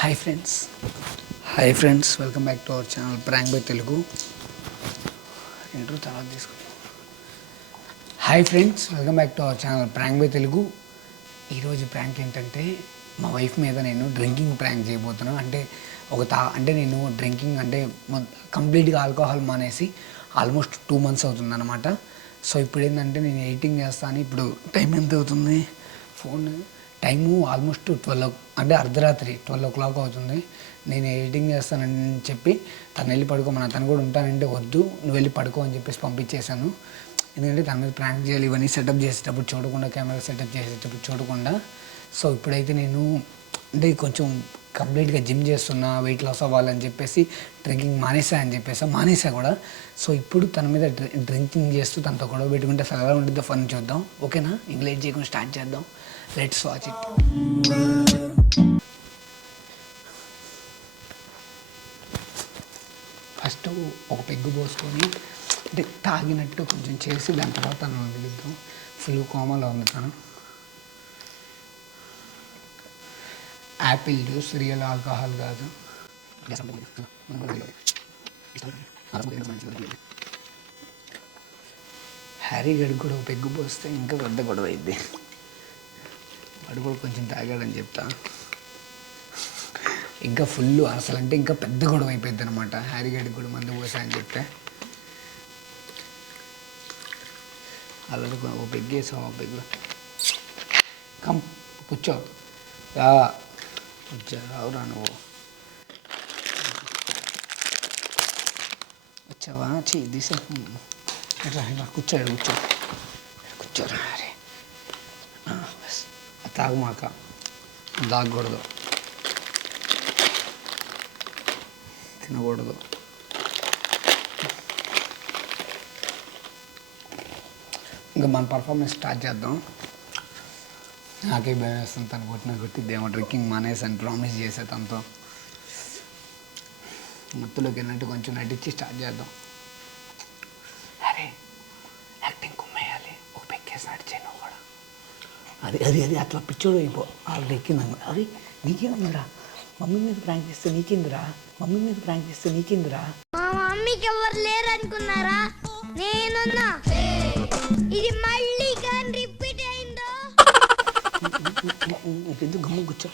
Hi friends welcome back to our channel prank by Telugu. Intro తర్వాత తీసుకుందాం. Hi friends welcome back to our channel prank by Telugu. ఈరోజు prank ఏంటంటే మా wife మీద నేను డ్రింకింగ్ ప్రాంక్ చేయబోతున్నాను. అంటే నేను డ్రింకింగ్ అంటే కంప్లీట్గా ఆల్కహాల్ మానేసి ఆల్మోస్ట్ 2 months అవుతుందన్నమాట. సో ఇప్పుడు ఏంటంటే నేను ఎడిటింగ్ చేస్తాను. ఇప్పుడు టైం ఎంత అవుతుంది, ఫోన్ టైము ఆల్మోస్ట్ 12 అంటే అర్ధరాత్రి 12 o'clock అవుతుంది. నేను ఎడిటింగ్ చేస్తానని చెప్పి తను వెళ్ళి పడుకోమన్నా. తను కూడా ఉంటానంటే వద్దు నువ్వు వెళ్ళి పడుకో అని చెప్పేసి పంపించేశాను. ఎందుకంటే తన మీద ప్రాంక్ చేయాలి, ఇవన్నీ సెటప్ చేసేటప్పుడు చూడకుండా, కెమెరా సెటప్ చేసేటప్పుడు చూడకుండా. సో ఇప్పుడైతే నేను అంటే కొంచెం కంప్లీట్గా జిమ్ చేస్తున్నా, వెయిట్ లాస్ అవ్వాలని చెప్పేసి డ్రింకింగ్ మానేసా కూడా. సో ఇప్పుడు తన మీద డ్రింకింగ్ చేస్తూ తనతో గొడవ పెట్టుకుంటే అసలు ఎలా ఉంటుందో ఫన్ చూద్దాం. ఓకేనా? ఇంక లేట్ చేయకుండా స్టార్ట్ చేద్దాం. Let's watch it. ఫస్ట్ ఒక పెగ్గు పోసుకొని అంటే తాగినట్టు కొంచెం చేసి దాని తర్వాత తను వదిలిద్దాం. ఫుల్ కోమాలో ఉంది తను. యాపిల్ జ్యూస్, రియల్ ఆల్కహాల్ కాదు. హ్యారీ గడికి కూడా ఒక పెగ్గు పోస్తే ఇంకా పెద్ద గొడవ అయింది. వాడు కూడా కొంచెం తాగాడని చెప్తా, ఇంకా ఫుల్ అసలు అంటే ఇంకా పెద్ద గొడవ అయిపోయింది అనమాట. హ్యారీ గడికి కూడా మందు పోసా అని చెప్తే అలా ఓ పెగ్గు వేసావు. ఆ పెగ్గు కూర్చో రావురా నువ్వు వచ్చావా? దిశ కూర్చోరా. అరే తాగుమాక, దాగకూడదు, తినకూడదు. ఇంకా మన పర్ఫార్మెన్స్ స్టార్ట్ చేద్దాం. నాకే భయం వేస్తుంది. తను కొట్టిద్దేమో. డ్రింకింగ్ మానేసాను, ప్రామిస్ చేసే తనతో. మత్తులోకి వెళ్ళినట్టు కొంచెం నటించి స్టార్ట్ చేద్దాం. అరే యాక్టింగ్ కుమ్మేయాలి. ఒక పెక్కేసి నడిచాను నువ్వు కూడా. అది అట్లా పిచ్చోడు అయిపో. ఆల్రెడీ ఎక్కింది. అది నీకేమైందిరా? మమ్మీ మీద ప్రాంక్ చేస్తే నీకేందిరా? మా మమ్మీకి ఎవరు లేరు అనుకున్నారా? నేనున్నా. ఇది మళ్ళీ కానీ రిపీట్ అయిందో. ఎందుకు గమ్ము కూర్చో.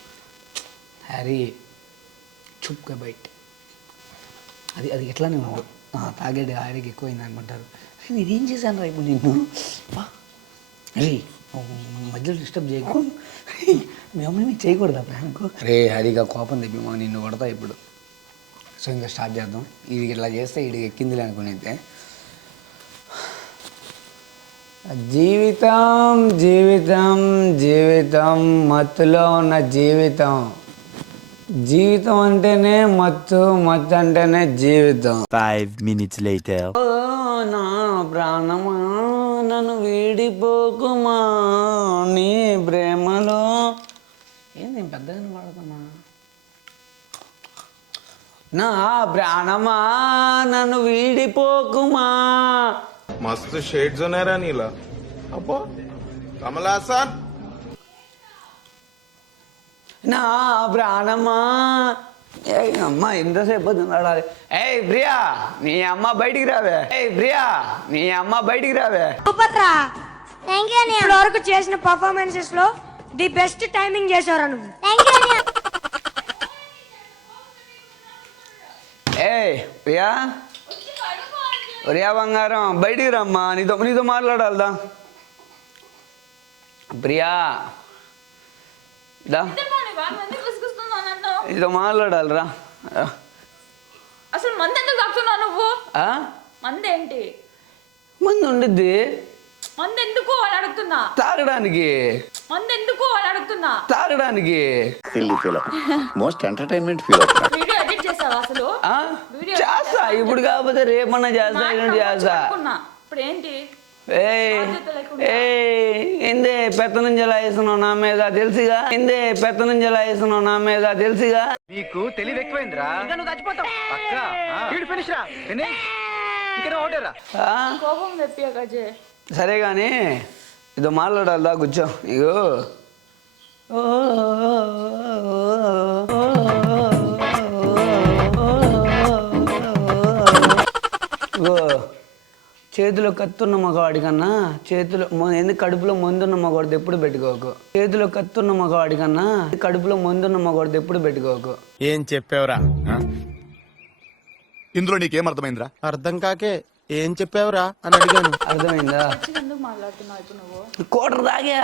హ్యారీ చుప్గా బయట. అది ఎట్లానే ఉండు. తాగేది హ్యారీకి ఎక్కువైంది అనుకుంటారు. నేనేం చేశాను రా ఇప్పుడు నిన్ను? అరే మధ్యలో డిస్టర్బ్ చేయకు. మీ అమ్మని మీకు చేయకూడదా ప్రాంక్? అరే హ్యారీగా కోపం తెప్పి మా నిన్ను కొడతా ఇప్పుడు. సో ఇంకా స్టార్ట్ చేద్దాం. ఇది ఇట్లా చేస్తే ఇది ఎక్కిందిలే అనుకునేది. జీవితం జీవితం జీవితం మత్తులో ఉన్న జీవితం. జీవితం అంటేనే మత్తు, మత్తు అంటేనే జీవితం. 5 minutes later. నా ప్రాణమా నన్ను వీడిపోకుమా నీ ప్రేమలో. ఏంది పెద్దగానే వాడుతున్నా? నా ప్రాణమా నన్ను వీడిపోకుమా. मस्त शेड्स होणार नीला अप्पो कमल हासन. నా ప్రాణమా. అమ్మ ఎంతసేపు ఆడాలి. ప్రియా నీ అమ్మ బయటికి రావే. సూపర్రా. ఇప్పటి వరకు చేసిన పర్ఫార్మెన్సెస్ లో ది బెస్ట్ టైమింగ్ చేశారా నువ్వు. ప్రియా బంగారం బయటికి రమ్మా. నీతో మాట్లాడాలదా? ప్రియా నీతో మాట్లాడాలిరా. అసలు మందు ఎందుకు తాగుతున్నావు నువ్వు? మందేంటి? మందు ఉండిద్ది. మందు ఎందుకు అని అడుగుతున్నా. తాగడానికి. మందు ఎందుకు అని అడుగుతున్నా. తాగడానికి. Most entertainment feel. Video edit చేసావా అసలు? చేస్తా. ఇప్పుడు కాకపోతే రేపన్నా చేస్తా. ఇప్పుడు ఏంటి? ఏందే పెత్తనం జలాయిస్తున్నావు నా మీద తెలిసిగా? నీకు తెలివి ఎక్కువైందిరా. కోపం తెప్పియక అజయ్. సరే కానీ ఇదో మాట్లాడాలి. కూర్చో. ఇగో ఇగో చేతిలో కత్తున్న మగవాడి కన్నా ఎందుకు కడుపులో మందున్న మగవాడిది ఎప్పుడు పెట్టుకోకు. చేతిలో కత్తున్న మగవాడి కన్నా కడుపులో మందున్న మగవాడిది ఎప్పుడు పెట్టుకోకు. ఏం చెప్పావురా? ఇందులో నీకేం అర్థమైందిరా? అర్థం కాకే ఏం చెప్పావురా అని అడిగాను. అర్థమైందా? ఎందుకు మాట్లాడుతున్నావు ఇప్పుడు నువ్వు? కోటర్ తాగా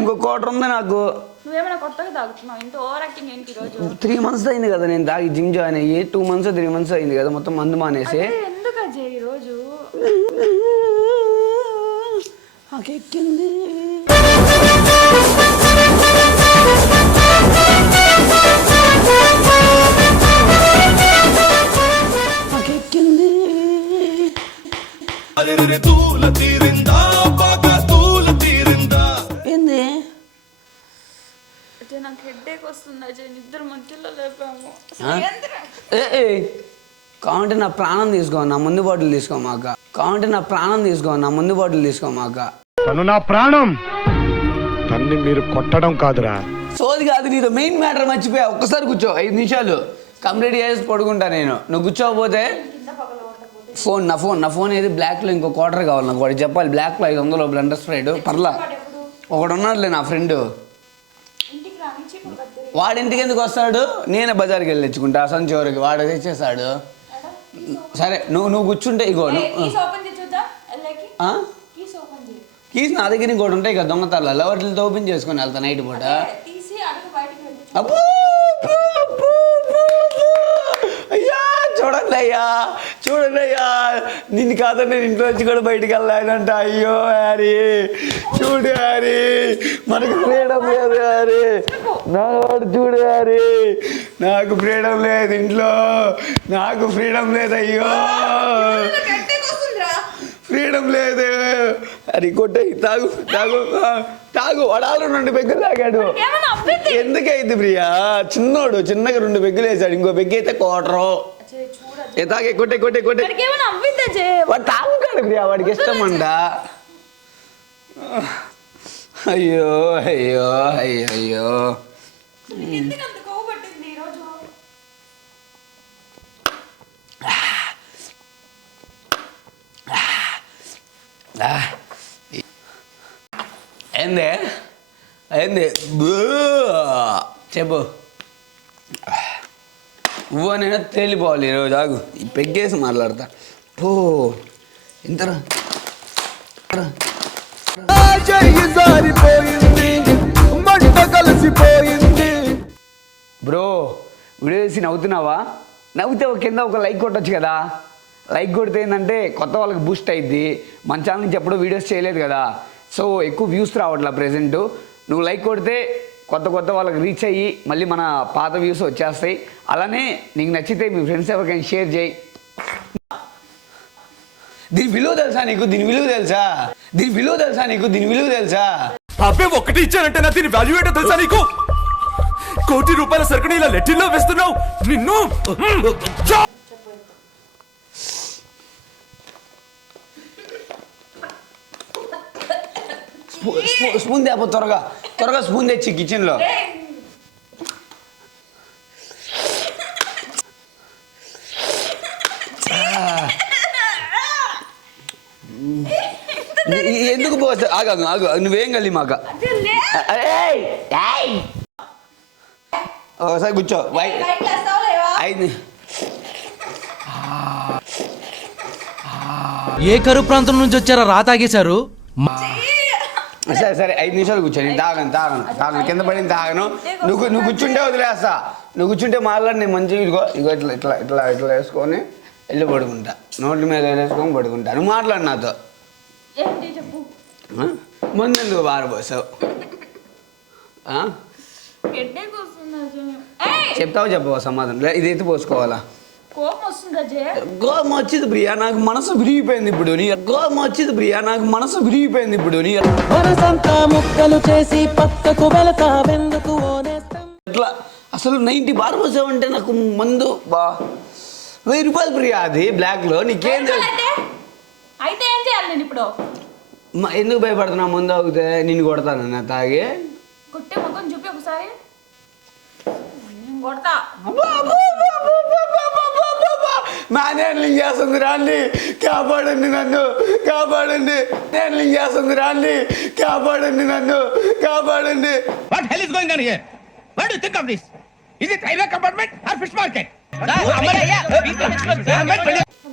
ఇంకో కోటర్ ఉంది నాకు. నువ్వేమైనా కొత్తగా తాగుతున్నావు? ఇంత ఓవర్ యాక్టింగ్ ఏంటి ఈరోజు? 3 months అయింది కదా నేను తాగి జిమ్ జాయిన్ అయ్యి. 2 months 3 months అయింది కదా మొత్తం మందు మానేసి. ఎందుకు అజయ్ ఈరోజు? నాకెక్కింది. ఏంది అజయ్ నాకు హెడ్ఏక్ వస్తుంది అజయ్. నిద్ర మధ్యలో లేపాము. కావంటే నా ప్రాణం తీసుకో, నా ముందు బాటిల్ తీసుకోమాక. కావంటే నా ప్రాణం తీసుకో, నా ముందు బాటిల్ తీసుకోమాక. తను నా ప్రాణం, తన్ని మీరు కొట్టడం కాదురా. సోది కాదు, నీతో మెయిన్ మ్యాటర్ మర్చిపోయా. ఒక్కసారి కూర్చో, 5 నిమిషాలు కంప్లీట్ చేసి పడుకుంటా నేను. నువ్వు కూర్చోకపోతే నా ఫోన్ ఏది బ్లాక్లో ఇంకో క్వార్టర్ కావాలి నాకు. వాడికి చెప్పాలి బ్లాక్లో 500 బ్లెండర్ స్ప్రైడ్ పర్లా. ఒకడు ఉన్నాడులే నా ఫ్రెండ్, వాడింటికి ఎందుకు వస్తాడు? నేనే బజార్కి వెళ్ళి తెచ్చుకుంటా సంచి వరకు. వాడు తెచ్చేస్తాడు. సరే నువ్వు కూర్చుంటే ఇగో కీస్ నా దగ్గర ఇంకోటి ఉంటాయి కదా దొంగతల్లాలు, వాటితో ఓపెన్ చేసుకొని వెళ్తా నైట్ పూట. అబ్బో అయ్యా చూడండి అయ్యా నిన్ను కాదని నేను ఇంట్లో వచ్చి కూడా బయటికి వెళ్ళానంట. అయ్యో హ్యారీ చూడు హ్యారీ, మనకు ఫ్రీడమ్ లేదు హ్యారీ. నాడు చూడు హ్యారీ, నాకు ఫ్రీడమ్ లేదు ఇంట్లో, నాకు ఫ్రీడమ్ లేదు. అయ్యో ఫ్రీడమ్ లేదు. అది కొట్టే తాగు వడాలు 2 పెగ్గులు తాగాడు. ఎందుకైంది ప్రియా? చిన్నగా 2 పెగ్గులు వేసాడు, ఇంకో పెగ్గు అయితే కోటరు. తాగే కొట్టే వాడు తాగుతాడు ప్రియా, వాడికి ఇష్టం అంట. అయ్యో అయ్యో అయ్యో అయ్యో ఏంది చెప్పు. నేను తేలిపోవాలి ఈరోజు. ఆగు, ఈ పెగ్గేసి మాట్లాడతా. ఓ ఇంతరా బ్రో, వీడియో చేసి నవ్వుతున్నావా? నవ్వుతే కింద ఒక లైక్ కొట్టచ్చు కదా. లైక్ కొడితే ఏంటంటే కొత్త వాళ్ళకి బూస్ట్ అయ్యిద్ది. మన ఛానల్ నుంచి ఎప్పుడూ వీడియోస్ చేయలేదు కదా, సో ఎక్కువ వ్యూస్ రావట్లా ప్రెజెంట్. నువ్వు లైక్ కొడితే కొత్త వాళ్ళకి రీచ్ అయ్యి మళ్ళీ మన పాత వ్యూస్ వచ్చేస్తాయి. అలానే నీకు నచ్చితే మీ ఫ్రెండ్స్ ఎవరికైనా షేర్ చేయి. దీని విలువ తెలుసా నీకు? దీని విలువ తెలుసా? అబ్బే ఒకటి ఇచ్చానంటే నా దీని వాల్యూ ఏంటో తెలుసా నీకు? ₹1 కోటి సరుకుని ఇలా లెట్టిల్లో వేస్తున్నావు నిన్ను. స్పూన్ తేపో, త్వరగా స్పూన్ తెచ్చి కిచెన్లో. ఎందుకు పోస్తా? ఆగు, నువ్వేం కలిగి మాక. ఒకసారి కూర్చో. ఏ కరువు ప్రాంతం నుంచి వచ్చారా రా తాగేశారు? సరే 5 నిమిషాలు కూర్చో. నేను తాగను కింద పడింది తాగను. నువ్వు కూర్చుంటే వదిలేస్తా. నువ్వు కూర్చుంటే మాట్లాడి నేను మంచిగా ఇగో ఇట్లా వేసుకొని వెళ్ళి పడుకుంటా. నోట్ల మీద వేసుకొని పడుకుంటా. నువ్వు మాట్లాడు నాతో. ముందెందుకు బారబోసావు? చెప్తావు చెప్పవా సమాధానం? ఇదైతే పోసుకోవాలా? కోపం వచ్చింది ప్రియా, నాకు మనసు విరిగిపోయింది ఇప్పుడు. ముక్కలు చేసి పక్కకు వెళతావెందుకు? ఇట్లా అసలు 90 బార్ పోసావంటే నాకు మందు బా ₹1000 ప్రియా. అది బ్లాక్లో. నీకేం అయితే ఏం చేయాలి నేను ఇప్పుడు? ఎందుకు భయపడుతున్నా? ముందు అవుతే నిన్ను కొడతాను నా తాగి. కొట్టే ముఖం చూపి ఒకసారి. కొడతా. హ్యాండ్లింగ్ చేస్తుంది రాండి, కాపాడండి నన్ను, కాపాడండి. హ్యాండ్లింగ్ చేస్తుంది రాండి, కాపాడండి నన్ను, కాపాడండి. What hell is going on here? What do you think of this? Is it railway compartment or fish market?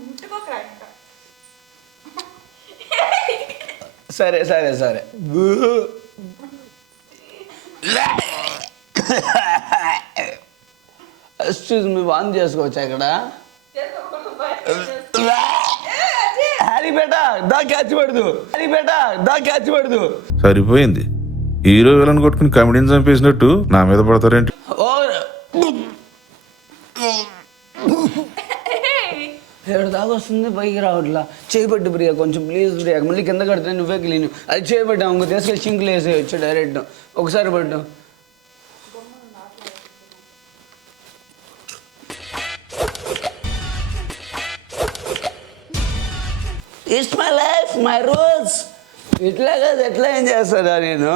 ముట్టుకోకరా ఇంకా. సరే సరే సరే. ఎక్స్క్యూజ్ మీ, వాన్ చేసుకోవచ్చా ఇక్కడ? హ్యారీ బేట దా క్యాచ్ పడదు, హ్యారీ బేట దా క్యాచ్ పడదు. సరిపోయింది. హీరో విలన్ కొట్టుకుని కమెడీని చంపేసినట్టు నా మీద పడతారేంటి? ఓ ఏడు దాకా వస్తుంది, పైకి రావట్లా. చేయబట్టు ప్రియా, కొంచెం ప్లీజ్ ప్రియా, మళ్ళీ కింద కడితే నువ్వే క్లీన్. అది చేయబట్టావు, ఇంకో తీసుకెళ్ళి సింకులు వేసేయచ్చు డైరెక్ట్. ఒకసారి పట్టు. It's my life, my rules. ఇట్లా కాదు, ఎట్లా ఏం చేస్తాడా నేను?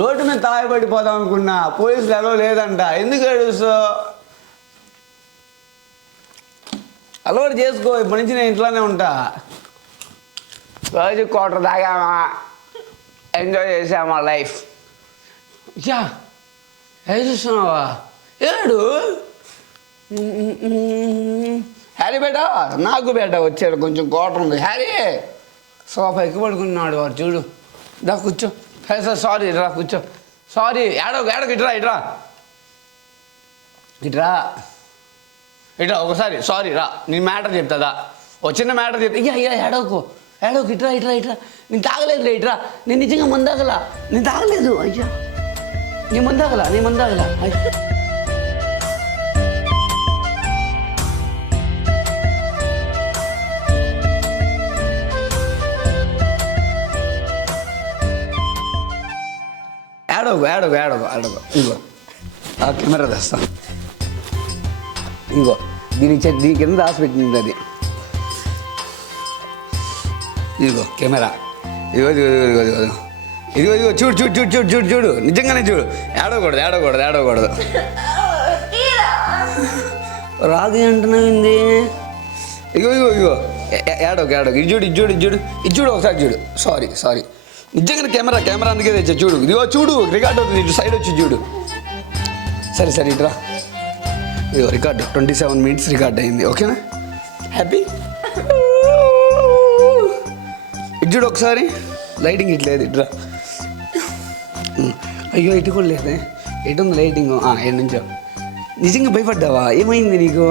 రోడ్డు మీద తాగబడిపోదాం అనుకున్నా, పోలీసులు ఎలా లేదంట. ఎందుకు ఏడుస్తావు? అలవాటు చేసుకో, ఇప్పటి నుంచి నేను ఇంట్లోనే ఉంటా. రోజు క్వార్టర్ తాగామా, ఎంజాయ్ చేసామా లైఫ్. యా ఏం చూస్తున్నావా? ఏడు హ్యారీ బేట, నాకు బేట వచ్చాడు, కొంచెం క్వార్టర్ ఉంది. హ్యారీ సోఫా ఎక్కి పడుకున్నాడు వాడు, చూడు. దా కూర్చో. సార్ సారీ, ఇట్రా కూర్చో. సారీ, ఏడోకు ఏడోకు, ఇట్రా ఇట్రా ఇట్రా ఇట్రా ఒకసారి. సారీ రా, నేను మ్యాటర్ చెప్తాదా, ఓ చిన్న మ్యాటర్ చెప్తా. అయ్యా ఏడోకు ఏడోకు, ఇట్రా ఇట్రా ఇట్రా. నేను తాగలేదులే, ఇట్రా. నేను నిజంగా మందాగల, నేను తాగలేదు. అయ్యా నీ మందాగల, నీ మందాగల. ఏడోకు ఏడోకు ఏడోకు ఏడోకు. ఇగో ఆ కెమెరా తెస్తా. ఇగో దీని కింద దాచిపెట్టింది అది. ఇదిగో కెమెరా, ఇదిగో ఇదిగో ఇదిగో ఇదిగో ఇదిగో ఇదిగో చూడు చూడు చూడు చూడు చూడు చూడు. నిజంగానే చూడు. ఏడవకూడదు ఏడవకూడదు ఏడవకూడదు. రాగి అంటున్నాయింది. ఇగో ఇగో ఇగో ఏడోకు ఏడోకు. ఇది చూడు ఇది చూడు ఇది చూడు ఇది చూడు ఒకసారి చూడు. సారీ సారీ, నిజంగా కెమెరా అందుకే తెచ్చా. చూడు ఇదిగో చూడు, రికార్డ్ అవుతుంది. ఇటు సైడ్ వచ్చి చూడు. సరే సరే ఇట్రా. ఇదిగో రికార్డు 27 minutes రికార్డ్ అయింది. ఓకేనా? హ్యాపీ? ఇటు చూడు ఒకసారి. లైటింగ్ ఇట్లేదు, ఇట్రా. అయ్యో ఇటు కూడా లేదే. ఎటు ఉంది లైటింగ్? ఏడు నుంచో. నిజంగా భయపడ్డావా? ఏమైంది నీకు?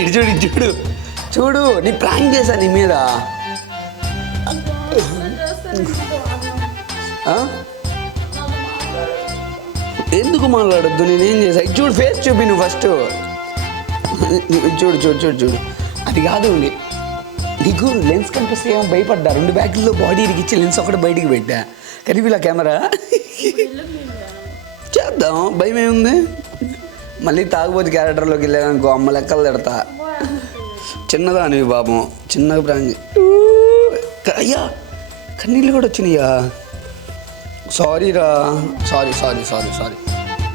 ఇటు చూడు ఇటు చూడు చూడు. నీ ప్రాంక్ చేశా నీ మీద. ఎందుకు మాట్లాడొద్దు? నేనేం చేసా? ఇది చూడు, ఫేస్ చూపి నువ్వు ఫస్ట్. చూడు చూడు చూడు చూడు. అది కాదు, నీకు లెన్స్ కనిపిస్తే ఏమో భయపడ్డా. 2 బ్యాగుల్లో బాడీ ఇరికిచ్చి లెన్స్ ఒకటి బయటికి పెట్టా. కనిపిలా కెమెరా? చేద్దాం, భయం ఏముంది? మళ్ళీ తాగుబోతు క్యారెక్టర్లోకి వెళ్ళానుకో, అమ్మ లెక్కలు తిడతా. చిన్నదానివి బాబు, చిన్నగా ప్రాంగ్. అయ్యా కన్నీళ్ళు కూడా వచ్చినాయా? సారీ రా, సారీ సారీ సారీ సారీ.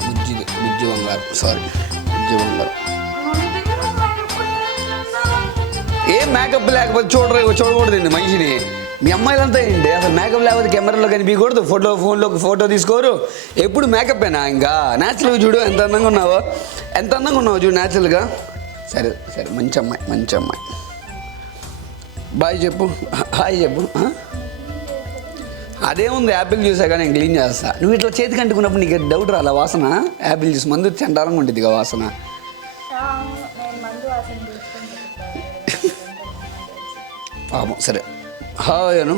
బుజ్జి బంగారు, సారీ బుజ్జి బంగారు. ఏం మేకప్ లేకపోతే చూడకూడదండి మనిషిని. మీ అమ్మాయిలంతా ఏంటి అసలు మేకప్ లేకపోతే కెమెరాలో కనిపించకూడదు, ఫోన్లో ఫోటో తీసుకోరు. ఎప్పుడు మేకప్పేనా? ఇంకా న్యాచురల్గా చూడు, ఎంత అందంగా ఉన్నావో, ఎంత అందంగా ఉన్నావు చూడు న్యాచురల్గా. సరే సరే, మంచి అమ్మాయి మంచి అమ్మాయి. బాయ్ చెప్పు, హాయ్ చెప్పు. అదేముంది, యాపిల్ జ్యూసే కానీ నేను క్లీన్ చేస్తా. నువ్వు ఇట్లా చేతికి అంటుకున్నప్పుడు నీకు డౌట్ రాలా వాసన? యాపిల్ జ్యూస్ మందు చండాలంగా ఉంటుంది ఇక వాసన. పాపం. సరే హాను.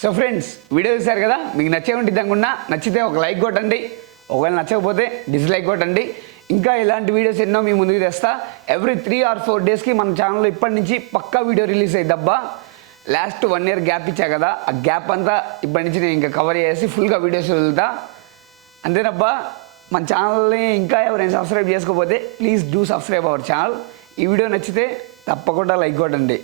సో ఫ్రెండ్స్, వీడియో చూసారు కదా, మీకు నచ్చే ఉంటుంది అనుకున్నా. నచ్చితే ఒక లైక్ కొట్టండి, ఒకవేళ నచ్చకపోతే డిస్లైక్ కొట్టండి. ఇంకా ఇలాంటి వీడియోస్ ఎన్నో మీ ముందుకు తెస్తా. ఎవ్రీ 3 or 4 daysకి మన ఛానల్లో ఇప్పటి నుంచి పక్కా వీడియో రిలీజ్ అయ్యిద్దబ్బా. లాస్ట్ 1 year గ్యాప్ ఇచ్చా కదా, ఆ గ్యాప్ అంతా ఇప్పటి నుంచి నేను ఇంకా కవర్ చేసి ఫుల్గా వీడియోస్ వదులుతా. అంతేనబ్బా. మన ఛానల్ని ఇంకా ఎవరైనా సబ్స్క్రైబ్ చేసుకోకపోతే please do subscribe our channel. ఈ వీడియో నచ్చితే తప్పకుండా లైక్ కొట్టండి.